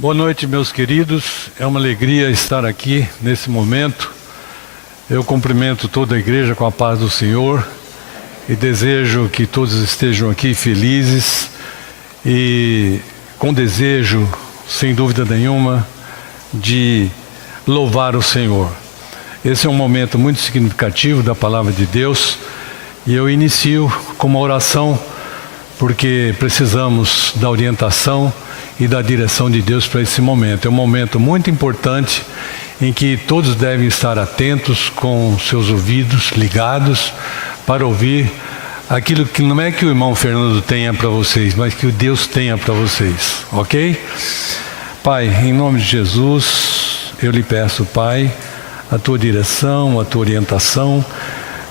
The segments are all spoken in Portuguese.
Boa noite, meus queridos. É uma alegria estar aqui nesse momento. Eu cumprimento toda a igreja com a paz do Senhor e desejo que todos estejam aqui felizes e com desejo, sem dúvida nenhuma, de louvar o Senhor. Esse é um momento muito significativo da palavra de Deus e eu inicio com uma oração porque precisamos da orientação e da direção de Deus para esse momento. É um momento muito importante em que todos devem estar atentos com seus ouvidos ligados para ouvir aquilo que não é que o irmão Fernando tenha para vocês, mas que o Deus tenha para vocês, ok? Pai, em nome de Jesus, eu lhe peço, Pai, a tua direção, a tua orientação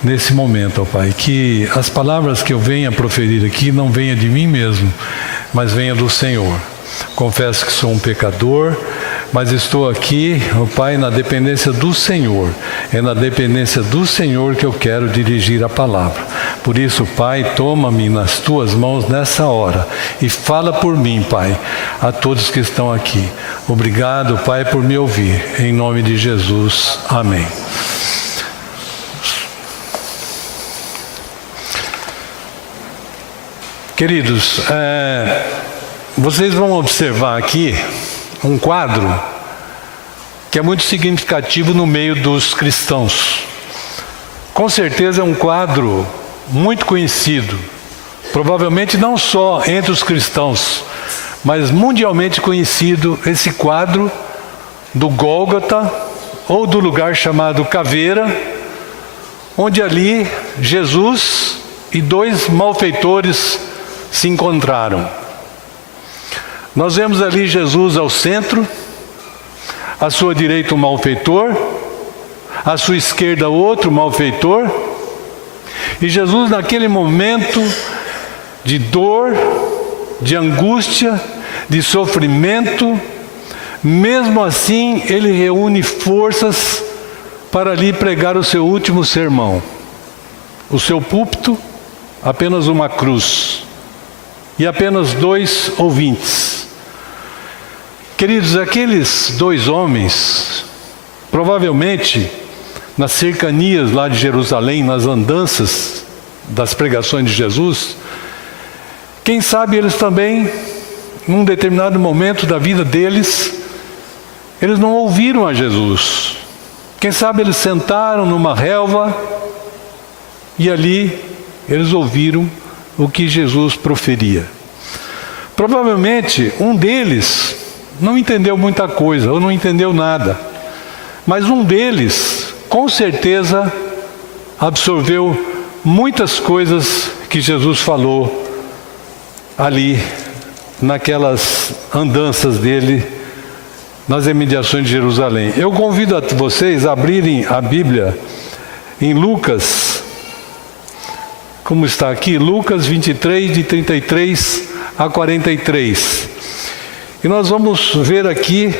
nesse momento, ó Pai, que as palavras que eu venha proferir aqui não venha de mim mesmo, mas venha do Senhor. Confesso que sou um pecador, mas estou aqui, ó Pai, na dependência do Senhor. É na dependência do Senhor que eu quero dirigir a palavra. Por isso, Pai, toma-me nas tuas mãos nessa hora e fala por mim, Pai, a todos que estão aqui. Obrigado, Pai, por me ouvir. Em nome de Jesus. Amém. Queridos, vocês vão observar aqui um quadro que é muito significativo no meio dos cristãos. Com certeza é um quadro muito conhecido, provavelmente não só entre os cristãos, mas mundialmente conhecido, esse quadro do Gólgota, ou do lugar chamado Caveira, onde ali Jesus e dois malfeitores se encontraram. Nós vemos ali Jesus ao centro, à sua direita um malfeitor, à sua esquerda outro malfeitor, e Jesus naquele momento de dor, de angústia, de sofrimento, mesmo assim ele reúne forças para ali pregar o seu último sermão. O seu púlpito, apenas uma cruz, e apenas 2 ouvintes. Queridos, aqueles 2 homens, provavelmente nas cercanias lá de Jerusalém, nas andanças das pregações de Jesus, quem sabe eles também, num determinado momento da vida deles, eles não ouviram a Jesus. Quem sabe eles sentaram numa relva e ali eles ouviram o que Jesus proferia. Provavelmente um deles não entendeu muita coisa, ou não entendeu nada. Mas um deles, com certeza, absorveu muitas coisas que Jesus falou ali, naquelas andanças dele, nas imediações de Jerusalém. Eu convido a vocês a abrirem a Bíblia em Lucas, como está aqui, Lucas 23, de 33 a 43. E nós vamos ver aqui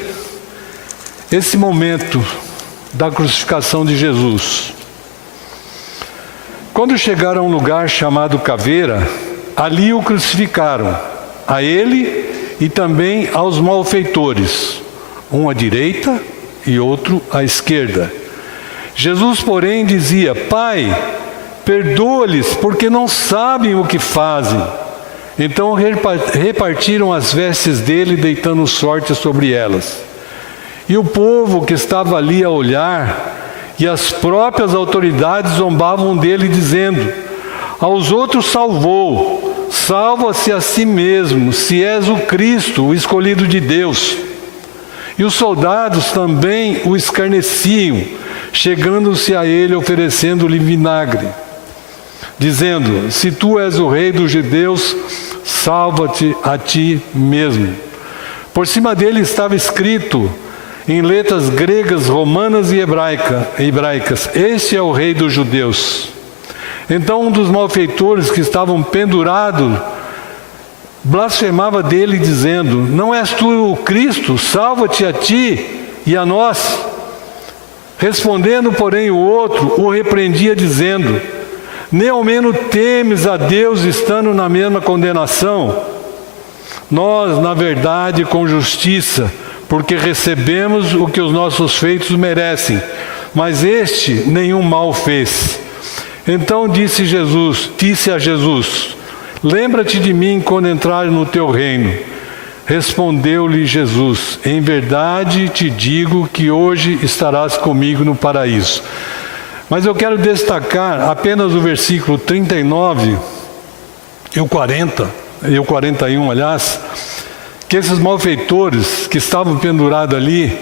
esse momento da crucificação de Jesus. Quando chegaram a um lugar chamado Caveira, ali o crucificaram, a ele e também aos malfeitores, um à direita e outro à esquerda. Jesus, porém, dizia: Pai, perdoa-lhes, porque não sabem o que fazem. Então repartiram as vestes dele, deitando sorte sobre elas. E o povo que estava ali a olhar, e as próprias autoridades zombavam dele, dizendo: aos outros salvou, salva-se a si mesmo, se és o Cristo, o escolhido de Deus. E os soldados também o escarneciam, chegando-se a ele, oferecendo-lhe vinagre, dizendo: se tu és o rei dos judeus, salva-te a ti mesmo. Por cima dele estava escrito em letras gregas, romanas e hebraicas: este é o rei dos judeus. Então um dos malfeitores que estavam pendurados blasfemava dele, dizendo: não és tu o Cristo? Salva-te a ti e a nós. Respondendo, porém, o outro o repreendia, dizendo: nem ao menos temes a Deus, estando na mesma condenação? Nós, na verdade, com justiça, porque recebemos o que os nossos feitos merecem, mas este nenhum mal fez. Então disse a Jesus, lembra-te de mim quando entrares no teu reino. Respondeu-lhe Jesus, em verdade te digo que hoje estarás comigo no paraíso. Mas eu quero destacar apenas o versículo 39 e o 40, e o 41, aliás, que esses malfeitores que estavam pendurados ali,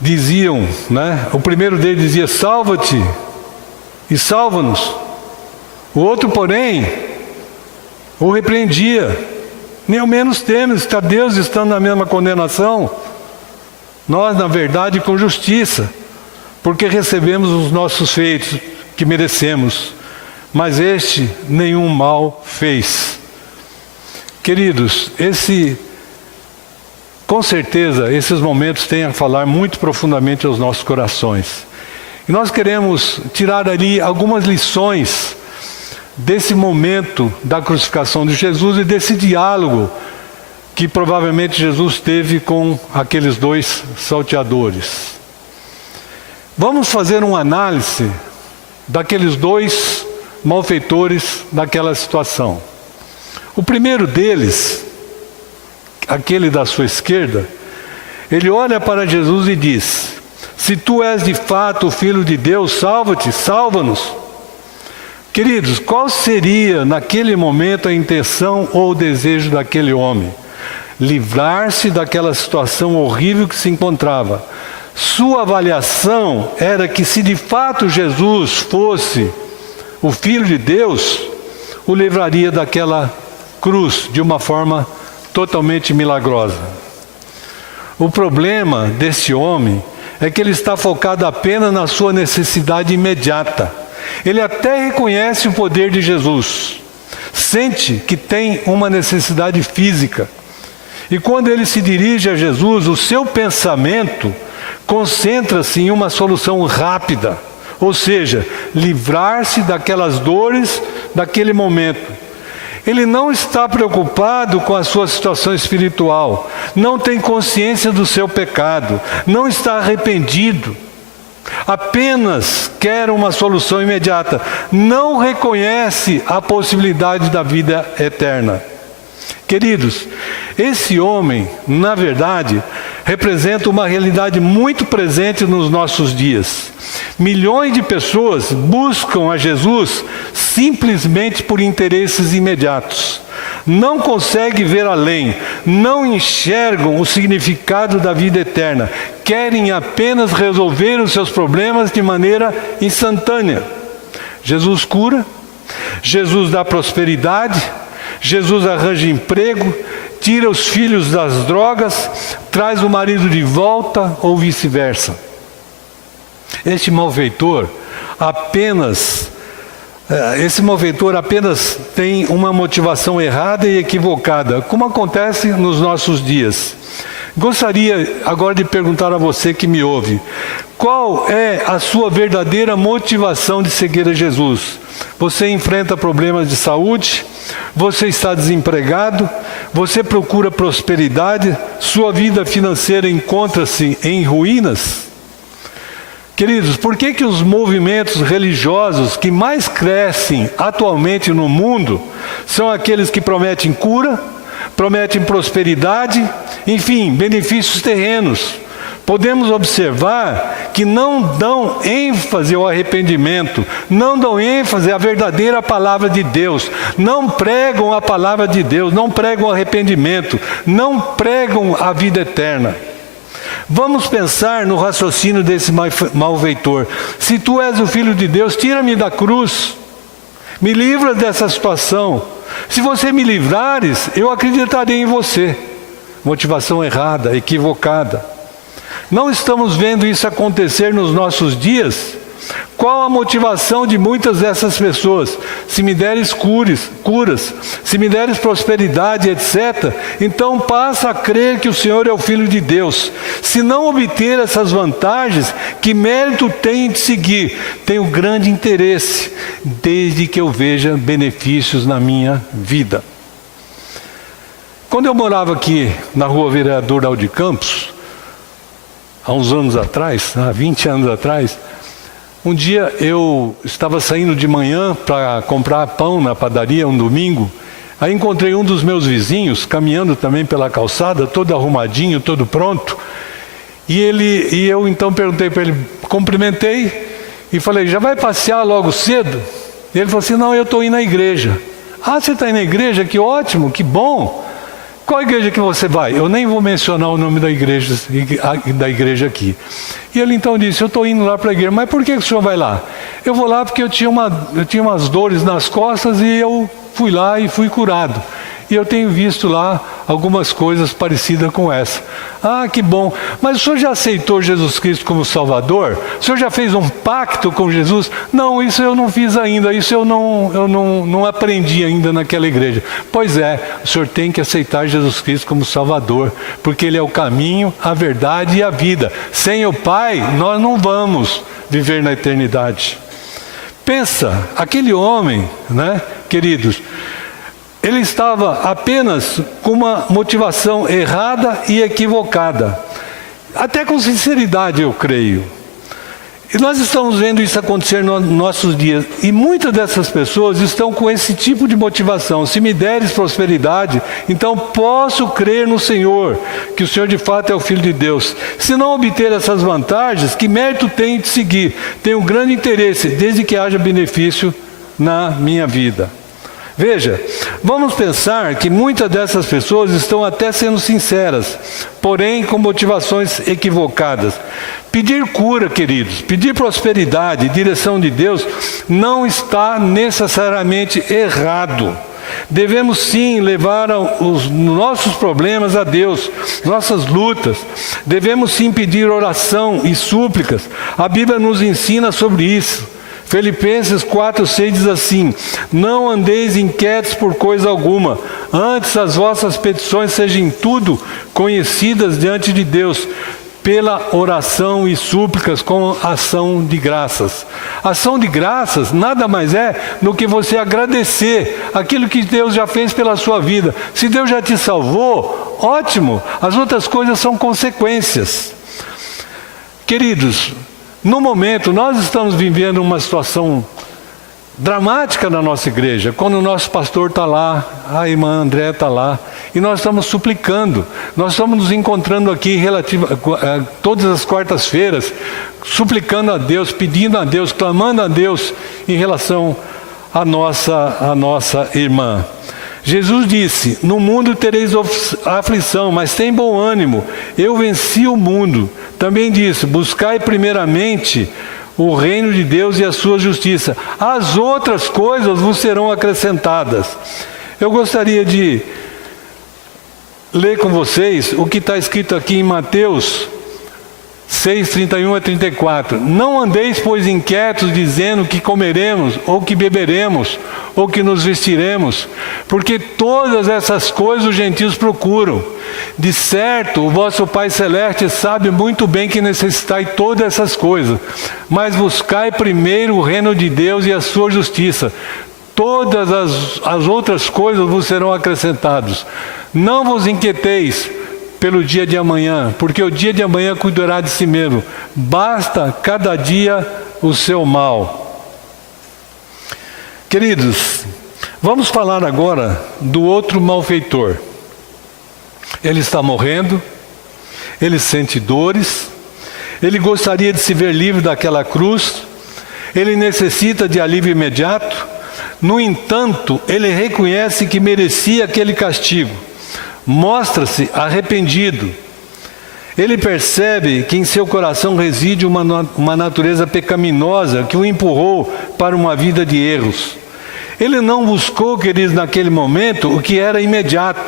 diziam, né? O primeiro deles dizia, salva-te e salva-nos. O outro, porém, o repreendia. Nem ao menos temos, está Deus estando na mesma condenação. Nós, na verdade, com justiça, porque recebemos os nossos feitos que merecemos, mas este nenhum mal fez. Queridos, com certeza, esses momentos têm a falar muito profundamente aos nossos corações. E nós queremos tirar ali algumas lições desse momento da crucificação de Jesus e desse diálogo que provavelmente Jesus teve com aqueles dois salteadores. Vamos fazer uma análise daqueles dois malfeitores naquela situação. O primeiro deles, aquele da sua esquerda, ele olha para Jesus e diz, se tu és de fato o Filho de Deus, salva-te, salva-nos. Queridos, qual seria naquele momento a intenção ou o desejo daquele homem? Livrar-se daquela situação horrível que se encontrava. Sua avaliação era que se de fato Jesus fosse o Filho de Deus, o livraria daquela cruz de uma forma totalmente milagrosa. O problema desse homem é que ele está focado apenas na sua necessidade imediata. Ele até reconhece o poder de Jesus, sente que tem uma necessidade física. E quando ele se dirige a Jesus, o seu pensamento concentra-se em uma solução rápida, ou seja, livrar-se daquelas dores daquele momento. Ele não está preocupado com a sua situação espiritual, não tem consciência do seu pecado, não está arrependido, apenas quer uma solução imediata, não reconhece a possibilidade da vida eterna. Queridos, esse homem, na verdade, representa uma realidade muito presente nos nossos dias. Milhões de pessoas buscam a Jesus simplesmente por interesses imediatos. Não conseguem ver além, não enxergam o significado da vida eterna. Querem apenas resolver os seus problemas de maneira instantânea. Jesus cura, Jesus dá prosperidade, Jesus arranja emprego, tira os filhos das drogas, traz o marido de volta ou vice-versa. Este malfeitor apenas tem uma motivação errada e equivocada, como acontece nos nossos dias. Gostaria agora de perguntar a você que me ouve, qual é a sua verdadeira motivação de seguir a Jesus? Você enfrenta problemas de saúde? Você está desempregado? Você procura prosperidade? Sua vida financeira encontra-se em ruínas? Queridos, por que os movimentos religiosos que mais crescem atualmente no mundo são aqueles que prometem cura, prometem prosperidade, enfim, benefícios terrenos? Podemos observar que não dão ênfase ao arrependimento, não dão ênfase à verdadeira palavra de Deus, não pregam a palavra de Deus, não pregam o arrependimento, não pregam a vida eterna. Vamos pensar no raciocínio desse malfeitor. Se tu és o Filho de Deus, tira-me da cruz, me livra dessa situação. Se você me livrares, eu acreditarei em você. Motivação errada, equivocada. Não estamos vendo isso acontecer nos nossos dias? Qual a motivação de muitas dessas pessoas? Se me deres curas, se me deres prosperidade, etc., então passa a crer que o Senhor é o Filho de Deus. Se não obter essas vantagens, que mérito tem de seguir? Tenho grande interesse, desde que eu veja benefícios na minha vida. Quando eu morava aqui na rua Vereador Aldi Campos, há uns anos atrás, há 20 anos atrás, um dia eu estava saindo de manhã para comprar pão na padaria, um domingo. Aí encontrei um dos meus vizinhos, caminhando também pela calçada, todo arrumadinho, todo pronto. E eu então perguntei para ele, cumprimentei e falei, já vai passear logo cedo? E ele falou assim, não, eu estou indo na igreja. Ah, você está indo na igreja? Que ótimo, que bom. Qual igreja que você vai? Eu nem vou mencionar o nome da igreja aqui. E ele então disse, eu estou indo lá para a igreja. Mas por que o senhor vai lá? Eu vou lá porque eu tinha umas dores nas costas e eu fui lá e fui curado. E eu tenho visto lá algumas coisas parecidas com essa. Ah, que bom. Mas o senhor já aceitou Jesus Cristo como Salvador? O senhor já fez um pacto com Jesus? Não, isso eu não fiz ainda. Isso eu não aprendi ainda naquela igreja. Pois é, o senhor tem que aceitar Jesus Cristo como Salvador. Porque Ele é o caminho, a verdade e a vida. Sem o Pai, nós não vamos viver na eternidade. Pensa, aquele homem, né, queridos, ele estava apenas com uma motivação errada e equivocada. Até com sinceridade, eu creio. E nós estamos vendo isso acontecer nos nossos dias. E muitas dessas pessoas estão com esse tipo de motivação. Se me deres prosperidade, então posso crer no Senhor, que o Senhor de fato é o Filho de Deus. Se não obter essas vantagens, que mérito tem de seguir? Tenho um grande interesse, desde que haja benefício na minha vida. Veja, vamos pensar que muitas dessas pessoas estão até sendo sinceras, porém com motivações equivocadas. Pedir cura, queridos, pedir prosperidade, direção de Deus, não está necessariamente errado. Devemos sim levar os nossos problemas a Deus, nossas lutas. Devemos sim pedir oração e súplicas. A Bíblia nos ensina sobre isso. Filipenses 4:6 diz assim, não andeis inquietos por coisa alguma, antes as vossas petições sejam em tudo conhecidas diante de Deus, pela oração e súplicas com ação de graças. Ação de graças nada mais é do que você agradecer aquilo que Deus já fez pela sua vida. Se Deus já te salvou, ótimo, as outras coisas são consequências. Queridos, no momento, nós estamos vivendo uma situação dramática na nossa igreja, quando o nosso pastor está lá, a irmã André está lá, e nós estamos suplicando, nós estamos nos encontrando aqui todas as quartas-feiras, suplicando a Deus, pedindo a Deus, clamando a Deus em relação à nossa irmã. Jesus disse, no mundo tereis aflição, mas tem bom ânimo, eu venci o mundo. Também disse, buscai primeiramente o reino de Deus e a sua justiça. As outras coisas vos serão acrescentadas. Eu gostaria de ler com vocês o que está escrito aqui em Mateus 6:31-34. Não andeis, pois, inquietos, dizendo que comeremos, ou que beberemos, ou que nos vestiremos, porque todas essas coisas os gentios procuram. De certo, o vosso Pai Celeste sabe muito bem que necessitai todas essas coisas, mas buscai primeiro o reino de Deus e a sua justiça. Todas as outras coisas vos serão acrescentadas. Não vos inquieteis pelo dia de amanhã, porque o dia de amanhã cuidará de si mesmo. Basta cada dia o seu mal. Queridos, vamos falar agora do outro malfeitor. Ele está morrendo, ele sente dores, ele gostaria de se ver livre daquela cruz, ele necessita de alívio imediato. No entanto, ele reconhece que merecia aquele castigo. Mostra-se arrependido. Ele percebe que em seu coração reside uma natureza pecaminosa que o empurrou para uma vida de erros. Ele não buscou, queridos, naquele momento, o que era imediato,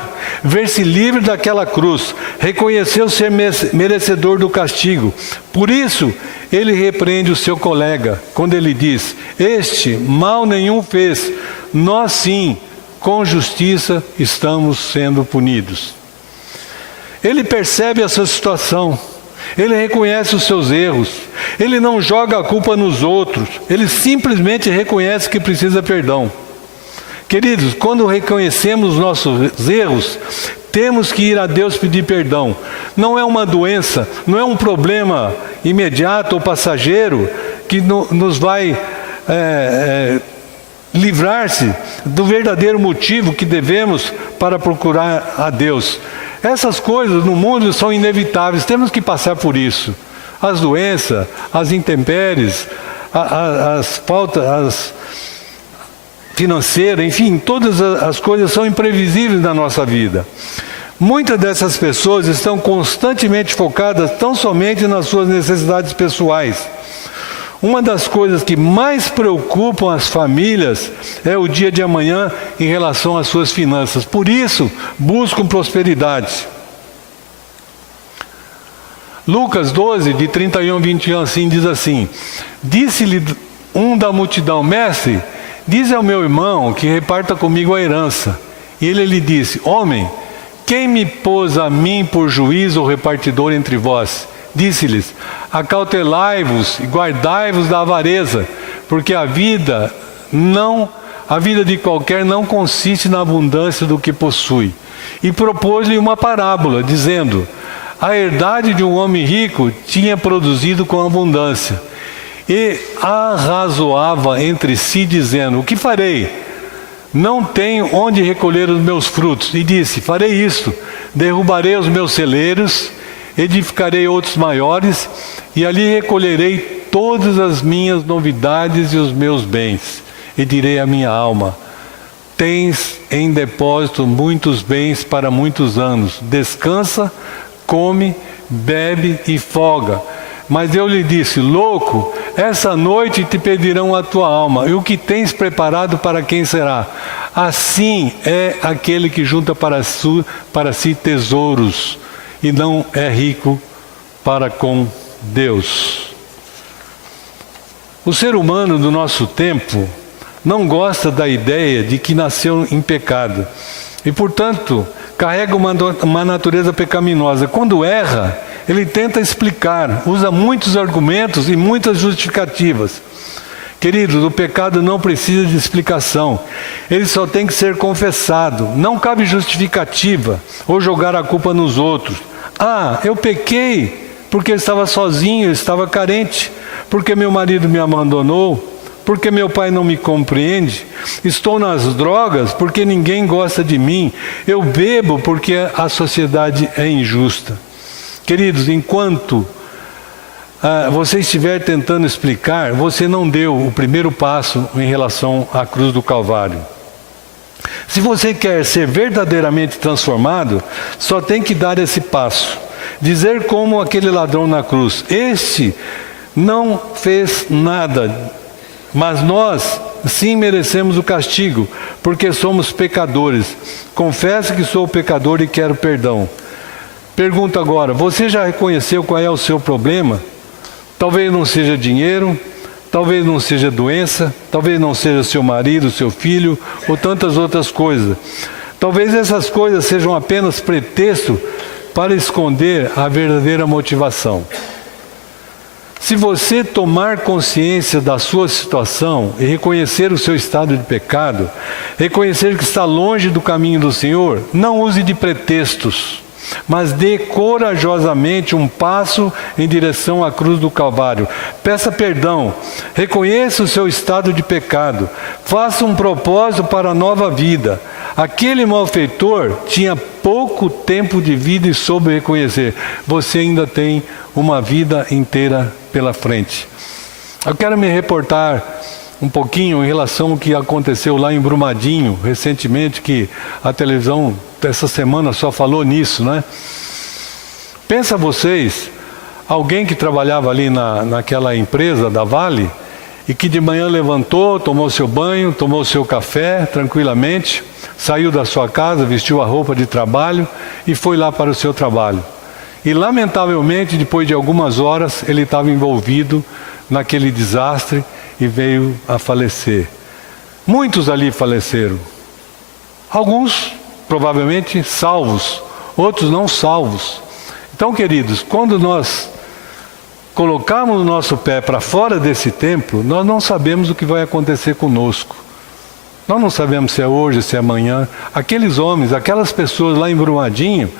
ver-se livre daquela cruz, reconheceu ser merecedor do castigo. Por isso, ele repreende o seu colega, quando ele diz, este mal nenhum fez, nós sim, com justiça, estamos sendo punidos. Ele percebe essa situação, ele reconhece os seus erros, ele não joga a culpa nos outros, ele simplesmente reconhece que precisa perdão. Queridos, quando reconhecemos nossos erros, Temos que ir a Deus pedir perdão. Não é uma doença, não é um problema imediato ou passageiro que nos vai livrar-se do verdadeiro motivo que devemos para procurar a Deus. Essas coisas no mundo são inevitáveis, temos que passar por isso. As doenças, as intempéries, as faltas financeiras, enfim, todas as coisas são imprevisíveis na nossa vida. Muitas dessas pessoas estão constantemente focadas tão somente nas suas necessidades pessoais. Uma das coisas que mais preocupam as famílias é o dia de amanhã em relação às suas finanças. Por isso, buscam prosperidade. Lucas 12, de 31 a 21, assim, diz assim: disse-lhe um da multidão: mestre, dize ao meu irmão que reparta comigo a herança. E ele lhe disse: homem, quem me pôs a mim por juiz ou repartidor entre vós? Disse-lhes: acautelai-vos e guardai-vos da avareza, porque a vida de qualquer não consiste na abundância do que possui. E propôs-lhe uma parábola, dizendo: a herdade de um homem rico tinha produzido com abundância. E arrazoava entre si, dizendo: o que farei? Não tenho onde recolher os meus frutos. E disse: farei isto, derrubarei os meus celeiros, edificarei outros maiores, e ali recolherei todas as minhas novidades e os meus bens. E direi à minha alma: tens em depósito muitos bens para muitos anos. Descansa, come, bebe e folga. Mas eu lhe disse: louco, essa noite te pedirão a tua alma, e o que tens preparado para quem será? Assim é aquele que junta para si tesouros e não é rico para com Deus. O ser humano do nosso tempo não gosta da ideia de que nasceu em pecado e, portanto, carrega uma natureza pecaminosa. Quando erra, ele tenta explicar, usa muitos argumentos e muitas justificativas. Queridos, o pecado não precisa de explicação, ele só tem que ser confessado. Não cabe justificativa ou jogar a culpa nos outros. Ah, eu pequei porque eu estava sozinho, eu estava carente, porque meu marido me abandonou, porque meu pai não me compreende, estou nas drogas porque ninguém gosta de mim, eu bebo porque a sociedade é injusta. Queridos, enquanto você estiver tentando explicar, você não deu o primeiro passo em relação à cruz do Calvário. Se você quer ser verdadeiramente transformado, só tem que dar esse passo. Dizer como aquele ladrão na cruz: este não fez nada, mas nós sim merecemos o castigo, porque somos pecadores. Confesso que sou pecador e quero perdão. Pergunto agora: você já reconheceu qual é o seu problema? Talvez não seja dinheiro, talvez não seja doença, talvez não seja seu marido, seu filho, ou tantas outras coisas. Talvez essas coisas sejam apenas pretexto para esconder a verdadeira motivação. Se você tomar consciência da sua situação e reconhecer o seu estado de pecado, reconhecer que está longe do caminho do Senhor, não use de pretextos, mas dê corajosamente um passo em direção à cruz do Calvário. Peça perdão, reconheça o seu estado de pecado, faça um propósito para a nova vida. Aquele malfeitor tinha pouco tempo de vida e soube reconhecer: você ainda tem uma vida inteira pela frente. Eu quero me reportar um pouquinho em relação ao que aconteceu lá em Brumadinho, recentemente, que a televisão essa semana só falou nisso, né? Pensa vocês, alguém que trabalhava ali naquela empresa da Vale, e que de manhã levantou, tomou seu banho, tomou seu café tranquilamente, saiu da sua casa, vestiu a roupa de trabalho e foi lá para o seu trabalho. E lamentavelmente, depois de algumas horas, ele estava envolvido naquele desastre e veio a falecer. Muitos ali faleceram. Alguns provavelmente salvos, outros não salvos. Então, queridos, quando nós colocarmos o nosso pé para fora desse templo, nós não sabemos o que vai acontecer conosco. Nós não sabemos se é hoje, se é amanhã. Aqueles homens, aquelas pessoas lá em Brumadinho,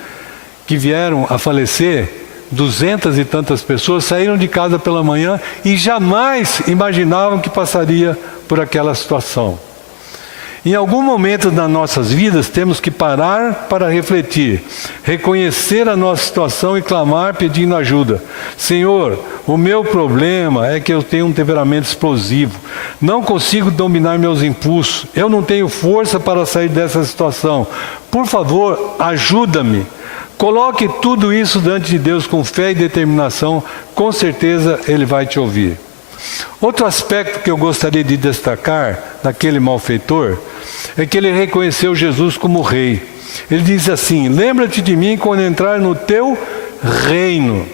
que vieram a falecer, 200 e tantas pessoas, saíram de casa pela manhã e jamais imaginavam que passaria por aquela situação. Em algum momento das nossas vidas, temos que parar para refletir, reconhecer a nossa situação e clamar pedindo ajuda. Senhor, o meu problema é que eu tenho um temperamento explosivo. Não consigo dominar meus impulsos. Eu não tenho força para sair dessa situação. Por favor, ajuda-me. Coloque tudo isso diante de Deus com fé e determinação. Com certeza Ele vai te ouvir. Outro aspecto que eu gostaria de destacar daquele malfeitor é que ele reconheceu Jesus como rei. Ele diz assim: lembra-te de mim quando entrar no teu reino.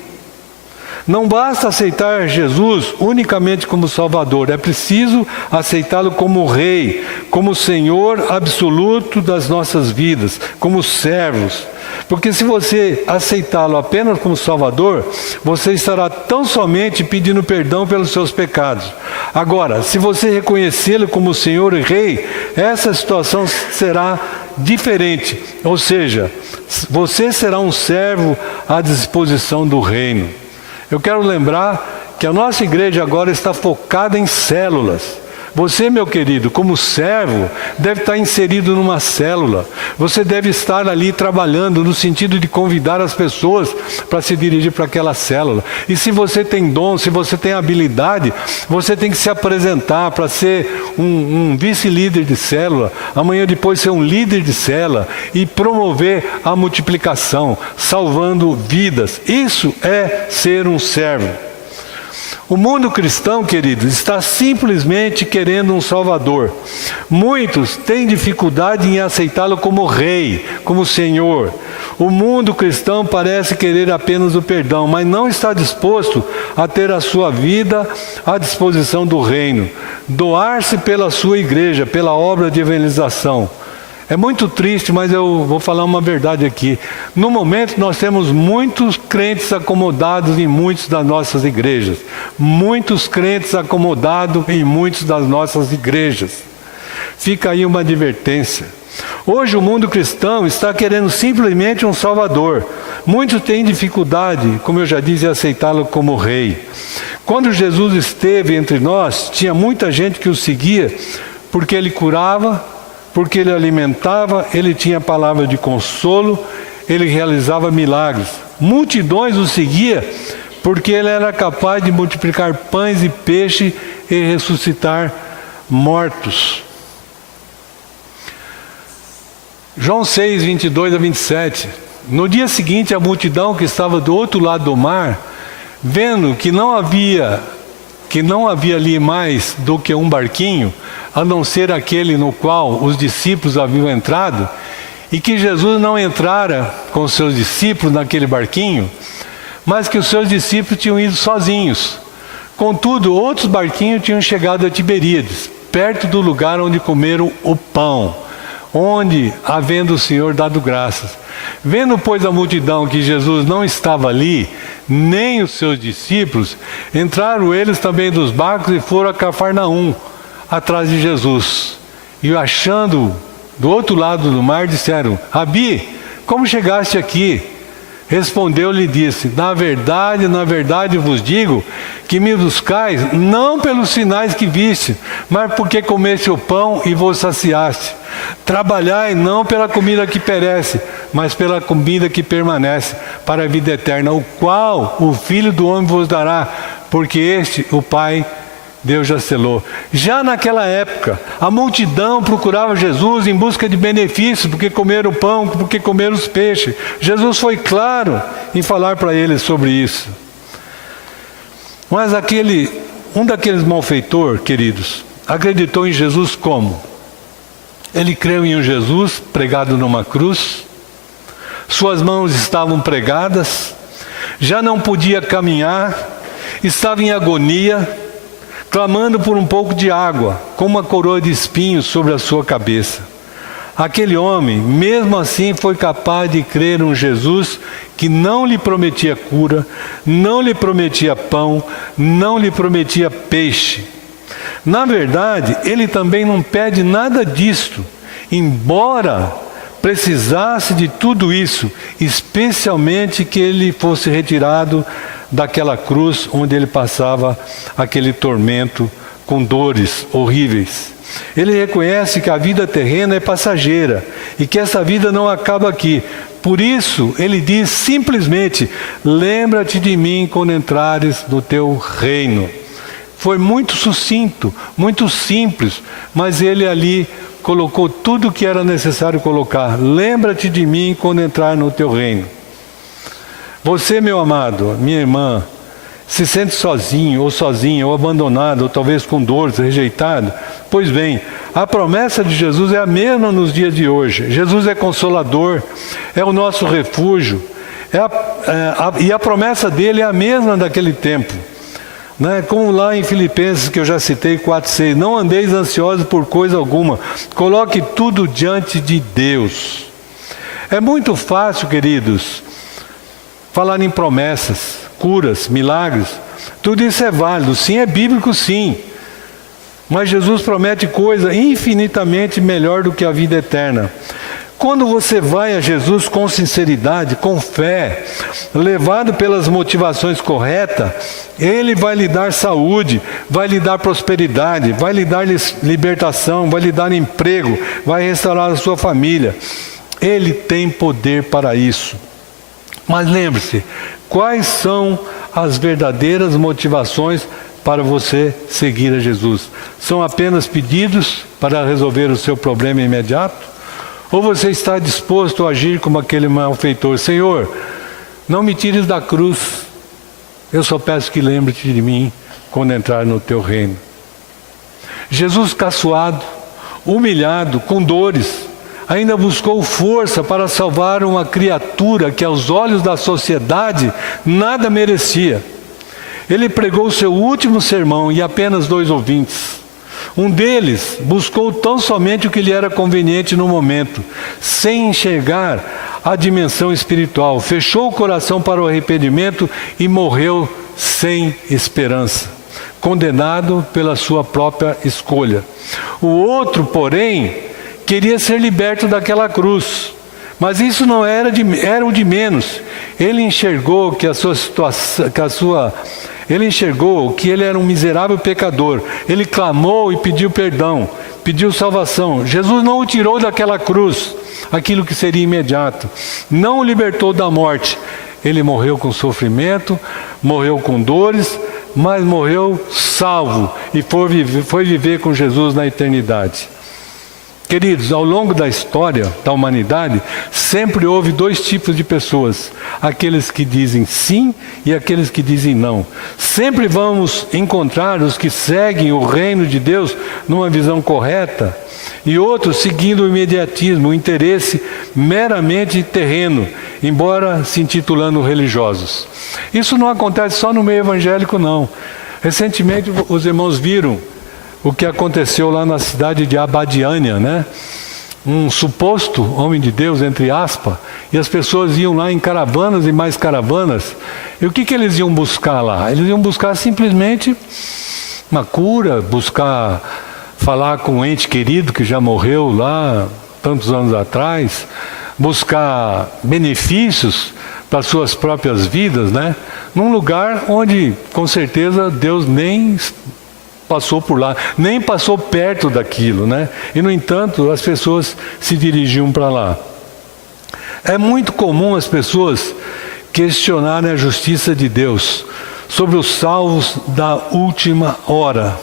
Não basta aceitar Jesus unicamente como Salvador, é preciso aceitá-lo como Rei, como Senhor absoluto das nossas vidas, como servos. Porque se você aceitá-lo apenas como Salvador, você estará tão somente pedindo perdão pelos seus pecados. Agora, se você reconhecê-lo como Senhor e Rei, essa situação será diferente. Ou seja, você será um servo à disposição do reino. Eu quero lembrar que a nossa igreja agora está focada em células. Você, meu querido, como servo, deve estar inserido numa célula. Você deve estar ali trabalhando no sentido de convidar as pessoas para se dirigir para aquela célula. E se você tem dom, se você tem habilidade, você tem que se apresentar para ser um vice-líder de célula, amanhã depois ser um líder de célula e promover a multiplicação, salvando vidas. Isso é ser um servo. O mundo cristão, queridos, está simplesmente querendo um Salvador. Muitos têm dificuldade em aceitá-lo como Rei, como Senhor. O mundo cristão parece querer apenas o perdão, mas não está disposto a ter a sua vida à disposição do reino. Doar-se pela sua igreja, pela obra de evangelização. É muito triste, mas eu vou falar uma verdade aqui. No momento, nós temos muitos crentes acomodados em muitas das nossas igrejas. Muitos crentes acomodados em muitas das nossas igrejas. Fica aí uma advertência. Hoje o mundo cristão está querendo simplesmente um Salvador. Muitos têm dificuldade, como eu já disse, em aceitá-lo como Rei. Quando Jesus esteve entre nós, tinha muita gente que o seguia porque ele curava, porque ele alimentava, ele tinha palavra de consolo, ele realizava milagres. Multidões o seguiam porque ele era capaz de multiplicar pães e peixe e ressuscitar mortos. João 6, 22 a 27. No dia seguinte, a multidão que estava do outro lado do mar, vendo que não havia ali mais do que um barquinho, a não ser aquele no qual os discípulos haviam entrado, e que Jesus não entrara com os seus discípulos naquele barquinho, mas que os seus discípulos tinham ido sozinhos. Contudo, outros barquinhos tinham chegado a Tiberíades, perto do lugar onde comeram o pão, onde, havendo o Senhor dado graças. Vendo, pois, a multidão que Jesus não estava ali, nem os seus discípulos, entraram eles também dos barcos e foram a Cafarnaum, atrás de Jesus. E achando do outro lado do mar, disseram: Rabi, como chegaste aqui? Respondeu-lhe e disse: na verdade vos digo que me buscais não pelos sinais que viste, mas porque comeste o pão e vos saciaste. Trabalhai não pela comida que perece, mas pela comida que permanece para a vida eterna, o qual o Filho do Homem vos dará, porque este, o Pai, Deus já selou. Já naquela época, a multidão procurava Jesus em busca de benefícios, porque comeram o pão, porque comeram os peixes. Jesus foi claro em falar para eles sobre isso. Mas um daqueles malfeitores, queridos, acreditou em Jesus como? Ele creu em um Jesus pregado numa cruz, suas mãos estavam pregadas, já não podia caminhar, estava em agonia, clamando por um pouco de água, com uma coroa de espinhos sobre a sua cabeça. Aquele homem, mesmo assim, foi capaz de crer em um Jesus que não lhe prometia cura, não lhe prometia pão, não lhe prometia peixe. Na verdade, ele também não pede nada disto, embora precisasse de tudo isso, especialmente que ele fosse retirado daquela cruz onde ele passava aquele tormento com dores horríveis. Ele reconhece que a vida terrena é passageira e que essa vida não acaba aqui. Por isso, ele diz simplesmente: lembra-te de mim quando entrares no teu reino. Foi muito sucinto, muito simples, mas ele ali colocou tudo o que era necessário colocar. Lembra-te de mim quando entrar no teu reino. Você, meu amado, minha irmã, se sente sozinho ou sozinha, ou abandonado, ou talvez com dores, rejeitado? Pois bem, a promessa de Jesus é a mesma nos dias de hoje. Jesus é consolador, é o nosso refúgio, e a promessa dele é a mesma daquele tempo. Como lá em Filipenses, que eu já citei, 4:6, não andeis ansiosos por coisa alguma, coloque tudo diante de Deus. É muito fácil, queridos, falar em promessas, curas, milagres, tudo isso é válido, sim, é bíblico, sim, mas Jesus promete coisa infinitamente melhor do que a vida eterna. Quando você vai a Jesus com sinceridade, com fé, levado pelas motivações corretas, Ele vai lhe dar saúde, vai lhe dar prosperidade, vai lhe dar libertação, vai lhe dar emprego, vai restaurar a sua família. Ele tem poder para isso. Mas lembre-se, quais são as verdadeiras motivações para você seguir a Jesus? São apenas pedidos para resolver o seu problema imediato? Ou você está disposto a agir como aquele malfeitor? Senhor, não me tires da cruz, eu só peço que lembre-te de mim quando entrar no teu reino. Jesus, caçoado, humilhado, com dores, ainda buscou força para salvar uma criatura que aos olhos da sociedade nada merecia. Ele pregou o seu último sermão e apenas 2 ouvintes. Um deles buscou tão somente o que lhe era conveniente no momento, sem enxergar a dimensão espiritual. Fechou o coração para o arrependimento e morreu sem esperança, condenado pela sua própria escolha. O outro, porém, queria ser liberto daquela cruz, mas isso não era o de menos. Ele enxergou que ele enxergou que ele era um miserável pecador. Ele clamou e pediu perdão, pediu salvação. Jesus não o tirou daquela cruz, aquilo que seria imediato. Não o libertou da morte. Ele morreu com sofrimento, morreu com dores, mas morreu salvo e foi viver com Jesus na eternidade. Queridos, ao longo da história da humanidade, sempre houve 2 tipos de pessoas: aqueles que dizem sim e aqueles que dizem não. Sempre vamos encontrar os que seguem o reino de Deus numa visão correta, e outros seguindo o imediatismo, o interesse meramente terreno, embora se intitulando religiosos. Isso não acontece só no meio evangélico, não. Recentemente os irmãos viram o que aconteceu lá na cidade de Abadiânia, um suposto homem de Deus, entre aspas, e as pessoas iam lá em caravanas e mais caravanas. E o que eles iam buscar lá? Eles iam buscar simplesmente uma cura, buscar falar com um ente querido que já morreu lá tantos anos atrás, buscar benefícios para suas próprias vidas, num lugar onde com certeza Deus nem passou por lá, nem passou perto daquilo, E no entanto, as pessoas se dirigiam para lá. É muito comum as pessoas questionarem a justiça de Deus sobre os salvos da última hora.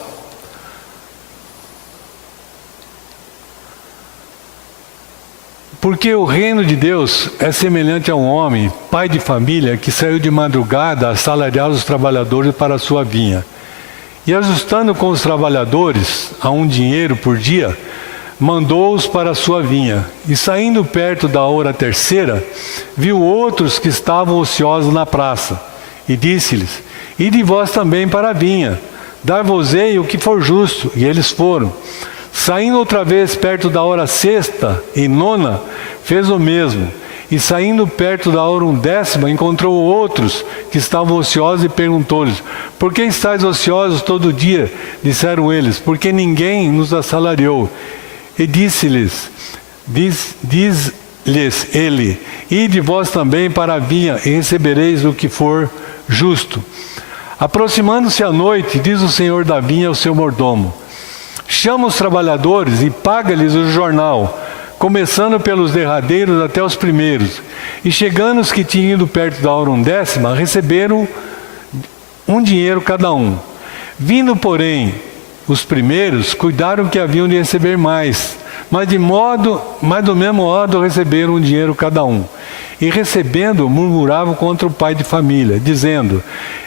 Porque o reino de Deus é semelhante a um homem, pai de família, que saiu de madrugada a assalariar os trabalhadores para a sua vinha. E ajustando com os trabalhadores a um dinheiro por dia, mandou-os para a sua vinha. E saindo perto da hora terceira, viu outros que estavam ociosos na praça. E disse-lhes: ide vós também para a vinha, dar-vos-ei o que for justo. E eles foram. Saindo outra vez perto da hora sexta e nona, fez o mesmo. E saindo perto da hora 10ª, encontrou outros que estavam ociosos e perguntou-lhes: por que estáis ociosos todo dia? Disseram eles: porque ninguém nos assalariou. E disse-lhes ele: ide vós também para a vinha e recebereis o que for justo. Aproximando-se a noite, diz o senhor da vinha ao seu mordomo: chama os trabalhadores e paga-lhes o jornal, começando pelos derradeiros até os primeiros. E chegando os que tinham ido perto da hora 10ª, receberam um dinheiro cada um. Vindo, porém, os primeiros, cuidaram que haviam de receber mais, mas do mesmo modo receberam um dinheiro cada um. E recebendo, murmuravam contra o pai de família, dizendo: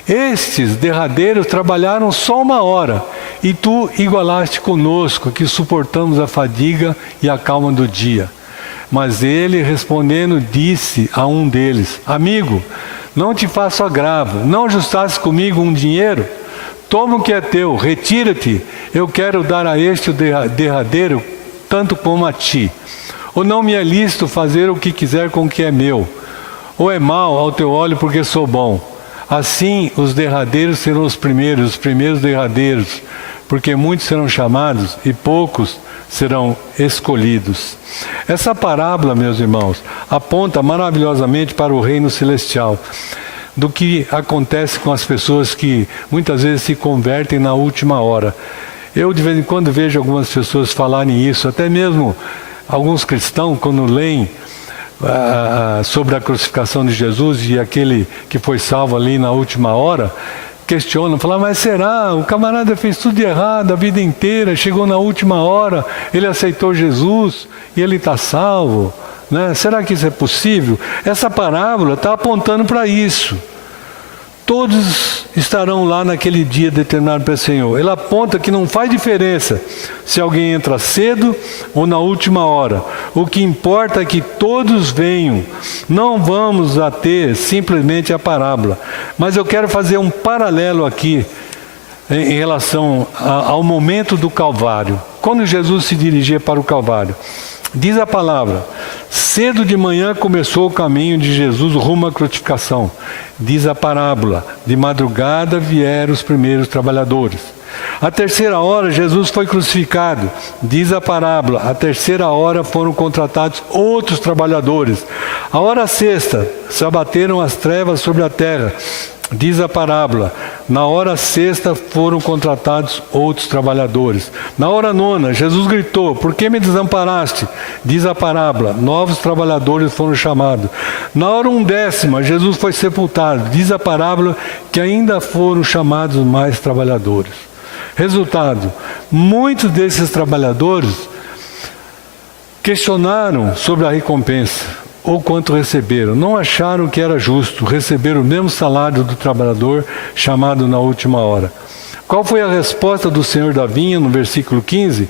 estes derradeiros trabalharam só 1 hora, e tu igualaste conosco, que suportamos a fadiga e a calma do dia. Mas ele, respondendo, disse a um deles: amigo, não te faço agravo, não ajustaste comigo um dinheiro? Toma o que é teu, retira-te, eu quero dar a este o derradeiro, tanto como a ti. Ou não me é lícito fazer o que quiser com o que é meu? Ou é mal ao teu olho porque sou bom? Assim os derradeiros serão os primeiros derradeiros, porque muitos serão chamados e poucos serão escolhidos. Essa parábola, meus irmãos, aponta maravilhosamente para o reino celestial, do que acontece com as pessoas que muitas vezes se convertem na última hora. Eu de vez em quando vejo algumas pessoas falarem isso, até mesmo alguns cristãos, quando leem sobre a crucificação de Jesus e aquele que foi salvo ali na última hora, questionam, falam: mas será? O camarada fez tudo de errado a vida inteira, chegou na última hora, ele aceitou Jesus e ele está salvo, né? Será que isso é possível? Essa parábola está apontando para isso. Todos estarão lá naquele dia determinado pelo Senhor. Ele aponta que não faz diferença se alguém entra cedo ou na última hora. O que importa é que todos venham. Não vamos ter simplesmente a parábola. Mas eu quero fazer um paralelo aqui em relação ao momento do Calvário. Quando Jesus se dirigia para o Calvário, diz a palavra: cedo de manhã começou o caminho de Jesus rumo à crucificação. Diz a parábola: de madrugada vieram os primeiros trabalhadores. À 3ª hora Jesus foi crucificado. Diz a parábola: à 3ª hora foram contratados outros trabalhadores. À hora 6ª se abateram as trevas sobre a terra. Diz a parábola: na hora 6ª foram contratados outros trabalhadores. Na hora 9ª, Jesus gritou: por que me desamparaste? Diz a parábola: novos trabalhadores foram chamados. Na hora 10ª, Jesus foi sepultado. Diz a parábola que ainda foram chamados mais trabalhadores. Resultado: muitos desses trabalhadores questionaram sobre a recompensa, ou quanto receberam. Não acharam que era justo receber o mesmo salário do trabalhador chamado na última hora. Qual foi a resposta do Senhor da vinha no versículo 15?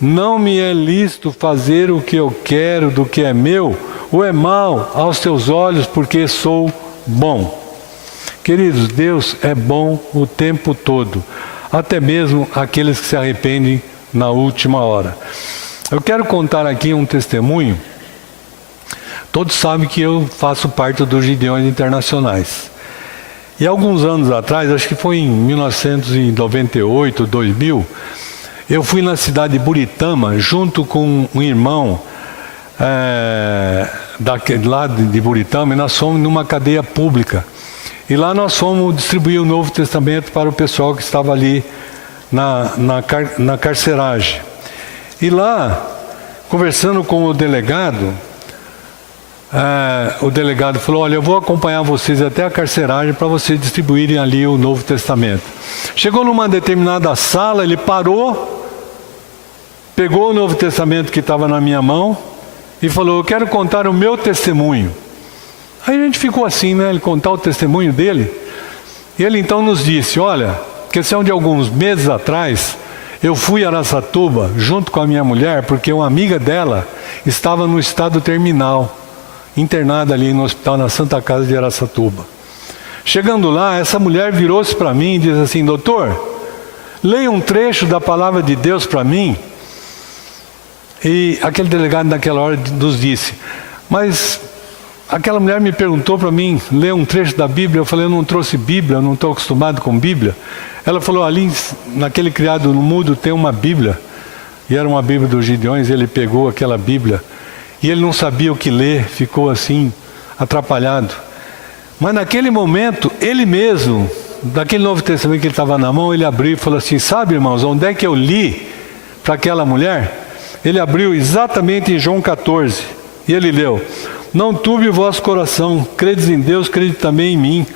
Não me é lícito fazer o que eu quero do que é meu, ou é mal aos teus olhos porque sou bom. Queridos, Deus é bom o tempo todo, até mesmo aqueles que se arrependem na última hora. Eu quero contar aqui um testemunho. Todos sabem que eu faço parte dos Gideões Internacionais. E alguns anos atrás, acho que foi em 1998, 2000, eu fui na cidade de Buritama, junto com um irmão lá de Buritama, e nós fomos numa cadeia pública. E lá nós fomos distribuir o Novo Testamento para o pessoal que estava ali na carceragem. E lá, conversando com o delegado falou: olha, eu vou acompanhar vocês até a carceragem para vocês distribuírem ali o Novo Testamento. Chegou numa determinada sala, ele parou, pegou o Novo Testamento que estava na minha mão e falou: eu quero contar o meu testemunho. Aí a gente ficou assim, né? Ele contar o testemunho dele. E ele então nos disse: olha, questão de alguns meses atrás, eu fui a Araçatuba junto com a minha mulher, porque uma amiga dela estava no estado terminal, internada ali no hospital na Santa Casa de Araçatuba. Chegando lá, essa mulher virou-se para mim e disse assim: doutor, leia um trecho da palavra de Deus para mim. E aquele delegado naquela hora nos disse: mas aquela mulher me perguntou para mim ler um trecho da Bíblia. Eu falei, eu não trouxe Bíblia, eu não estou acostumado com Bíblia. Ela falou, ali naquele criado no mudo tem uma Bíblia. E era uma Bíblia dos Gideões. Ele pegou aquela Bíblia e ele não sabia o que ler, ficou assim, atrapalhado. Mas naquele momento, ele mesmo, daquele Novo Testamento que ele estava na mão, ele abriu e falou assim, sabe, irmãos, onde é que eu li para aquela mulher? Ele abriu exatamente em João 14, e ele leu, não turbe o vosso coração, credes em Deus, crede também em mim.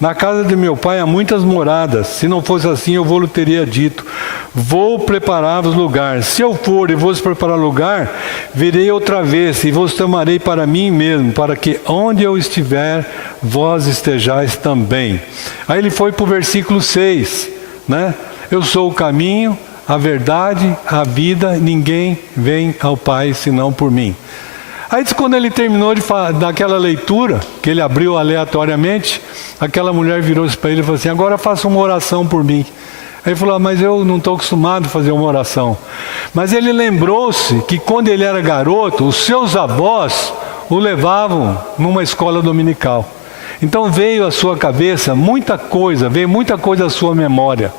Na casa de meu pai há muitas moradas, se não fosse assim eu vou-lhe teria dito, vou preparar-vos lugar. Se eu for e vos preparar lugar, virei outra vez e vos tomarei para mim mesmo, para que onde eu estiver, vós estejais também. Aí ele foi para o versículo 6, né? Eu sou o caminho, a verdade, a vida, ninguém vem ao Pai senão por mim. Aí quando ele terminou daquela leitura, que ele abriu aleatoriamente, aquela mulher virou-se para ele e falou assim, agora faça uma oração por mim. Aí ele falou, mas eu não estou acostumado a fazer uma oração. Mas ele lembrou-se que quando ele era garoto, os seus avós o levavam numa escola dominical. Então veio à sua cabeça muita coisa, veio muita coisa à sua memória,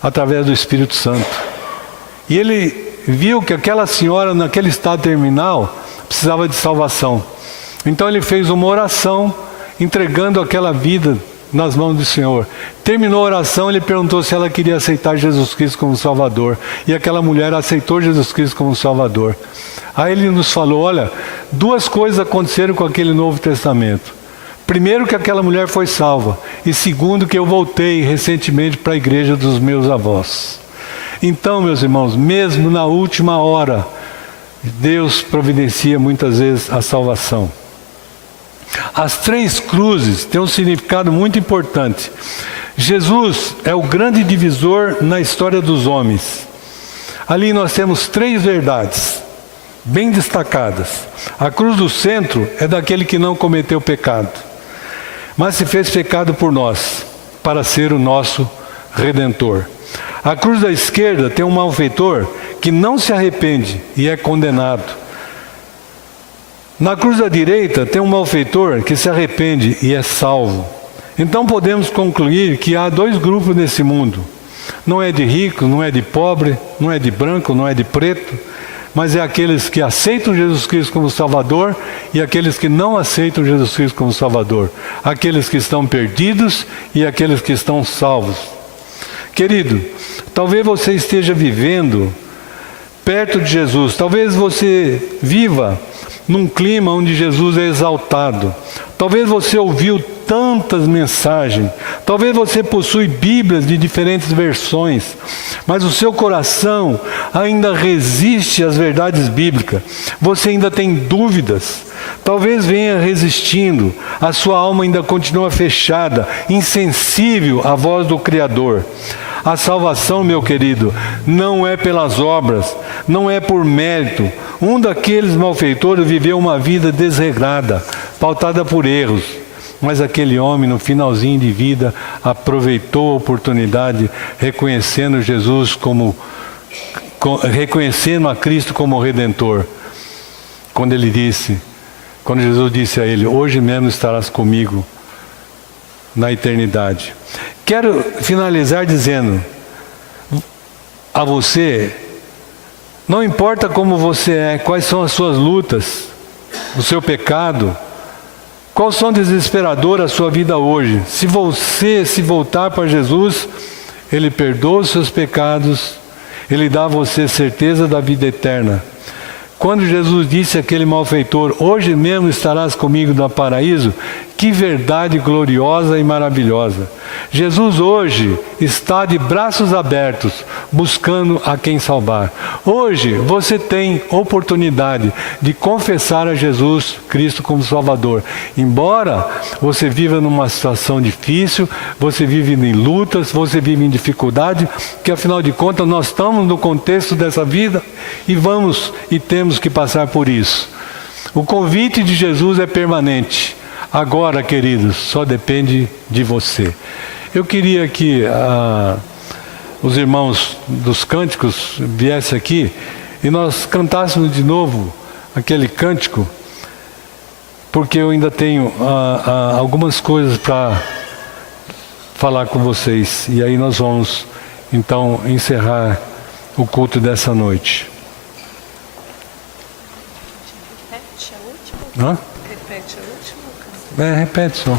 através do Espírito Santo. E ele viu que aquela senhora, naquele estado terminal, precisava de salvação. Então ele fez uma oração, entregando aquela vida nas mãos do Senhor. Terminou a oração, ele perguntou se ela queria aceitar Jesus Cristo como Salvador. E aquela mulher aceitou Jesus Cristo como Salvador. Aí ele nos falou, olha, duas coisas aconteceram com aquele Novo Testamento. Primeiro, que aquela mulher foi salva. E segundo, que eu voltei recentemente para a igreja dos meus avós. Então, meus irmãos, mesmo na última hora, Deus providencia muitas vezes a salvação. As três cruzes têm um significado muito importante. Jesus é o grande divisor na história dos homens. Ali nós temos três verdades bem destacadas. A cruz do centro é daquele que não cometeu pecado, mas se fez pecado por nós, para ser o nosso Redentor. A cruz da esquerda tem um malfeitor que não se arrepende e é condenado. Na cruz da direita tem um malfeitor que se arrepende e é salvo. Então podemos concluir que há dois grupos nesse mundo. Não é de rico, não é de pobre, não é de branco, não é de preto, mas é aqueles que aceitam Jesus Cristo como Salvador e aqueles que não aceitam Jesus Cristo como Salvador. Aqueles que estão perdidos e aqueles que estão salvos. Querido, talvez você esteja vivendo perto de Jesus, talvez você viva num clima onde Jesus é exaltado. Talvez você ouviu tantas mensagens, talvez você possui Bíblias de diferentes versões, mas o seu coração ainda resiste às verdades bíblicas. Você ainda tem dúvidas, talvez venha resistindo, a sua alma ainda continua fechada, insensível à voz do Criador. A salvação, meu querido, não é pelas obras, não é por mérito. Um daqueles malfeitores viveu uma vida desregrada, pautada por erros. Mas aquele homem, no finalzinho de vida, aproveitou a oportunidade, reconhecendo Jesus reconhecendo a Cristo como Redentor. Quando Jesus disse a ele, hoje mesmo estarás comigo na eternidade. Quero finalizar dizendo a você, não importa como você é, quais são as suas lutas, o seu pecado, qual som desesperador a sua vida hoje. Se você se voltar para Jesus, Ele perdoa os seus pecados, Ele dá a você certeza da vida eterna. Quando Jesus disse àquele malfeitor, hoje mesmo estarás comigo no paraíso, que verdade gloriosa e maravilhosa. Jesus hoje está de braços abertos, buscando a quem salvar. Hoje você tem oportunidade de confessar a Jesus Cristo como Salvador. Embora você viva numa situação difícil, você vive em lutas, você vive em dificuldade, que afinal de contas nós estamos no contexto dessa vida e vamos e temos que passar por isso. O convite de Jesus é permanente. Agora, queridos, só depende de você. Eu queria que os irmãos dos cânticos viessem aqui e nós cantássemos de novo aquele cântico porque eu ainda tenho algumas coisas para falar com vocês. E aí nós vamos, então, encerrar o culto dessa noite. Repete a última? Hã? Repete a última? Repete só.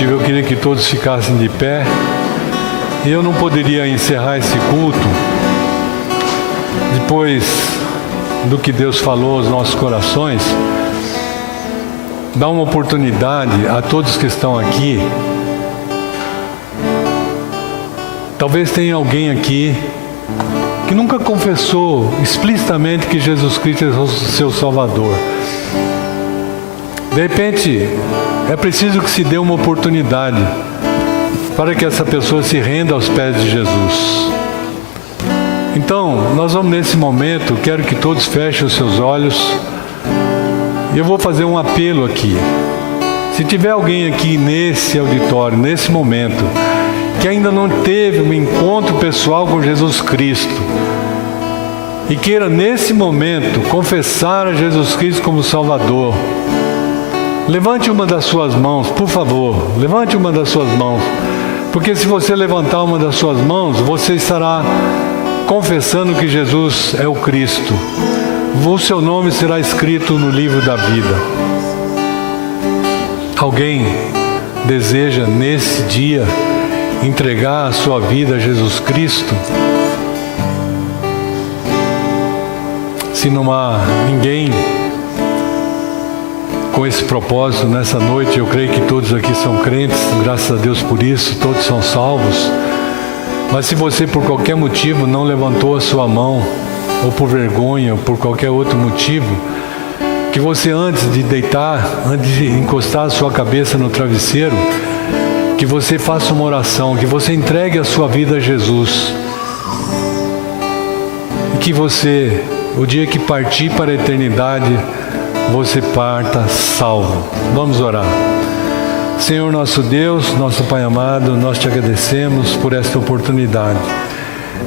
Eu queria que todos ficassem de pé. E eu não poderia encerrar esse culto depois do que Deus falou aos nossos corações, dar uma oportunidade a todos que estão aqui. Talvez tenha alguém aqui que nunca confessou explicitamente que Jesus Cristo é o seu Salvador. De repente, é preciso que se dê uma oportunidade para que essa pessoa se renda aos pés de Jesus. Então, nós vamos nesse momento, quero que todos fechem os seus olhos. E eu vou fazer um apelo aqui. Se tiver alguém aqui nesse auditório, nesse momento, que ainda não teve um encontro pessoal com Jesus Cristo, e queira nesse momento confessar a Jesus Cristo como Salvador, levante uma das suas mãos, por favor, levante uma das suas mãos, porque se você levantar uma das suas mãos, você estará confessando que Jesus é o Cristo. O seu nome será escrito no livro da vida. Alguém deseja nesse dia entregar a sua vida a Jesus Cristo? Se não há ninguém com esse propósito nessa noite, eu creio que todos aqui são crentes, graças a Deus por isso, todos são salvos. Mas se você por qualquer motivo não levantou a sua mão, ou por vergonha, ou por qualquer outro motivo, que você antes de deitar, antes de encostar a sua cabeça no travesseiro, que você faça uma oração, que você entregue a sua vida a Jesus. E que você, o dia que partir para a eternidade, você parta salvo. Vamos orar. Senhor nosso Deus, nosso Pai amado, nós te agradecemos por esta oportunidade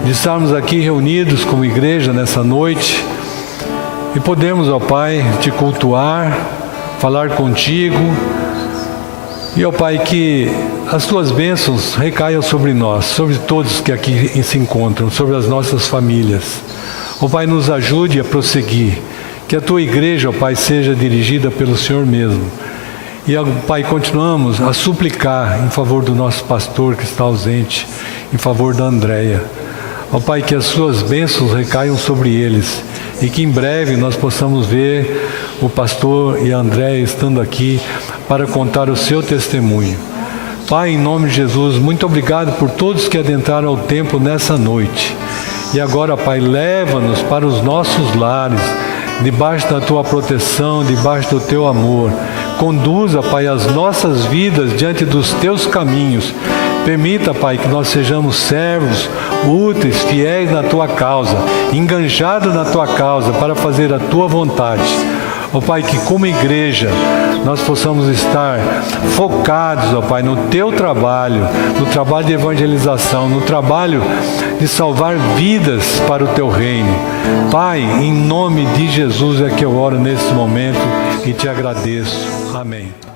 de estarmos aqui reunidos como igreja nessa noite e podemos, ó Pai, te cultuar, falar contigo e, ó Pai, que as tuas bênçãos recaiam sobre nós, sobre todos que aqui se encontram, sobre as nossas famílias. Ó Pai, nos ajude a prosseguir, Que a tua igreja, ó Pai, seja dirigida pelo Senhor mesmo. E, ó Pai, continuamos a suplicar em favor do nosso pastor que está ausente, em favor da Andréia. Ó Pai, que as suas bênçãos recaiam sobre eles e que em breve nós possamos ver o pastor e a Andréia estando aqui para contar o seu testemunho. Pai, em nome de Jesus, muito obrigado por todos que adentraram ao templo nessa noite. E agora, Pai, leva-nos para os nossos lares, debaixo da tua proteção, debaixo do teu amor. Conduza, Pai, as nossas vidas diante dos teus caminhos. Permita, Pai, que nós sejamos servos, úteis, fiéis na tua causa, enganjados na tua causa para fazer a tua vontade. Ó Pai, que como igreja nós possamos estar focados, ó Pai, no teu trabalho, no trabalho de evangelização, no trabalho de salvar vidas para o teu reino. Pai, em nome de Jesus é que eu oro nesse momento e te agradeço. Amém.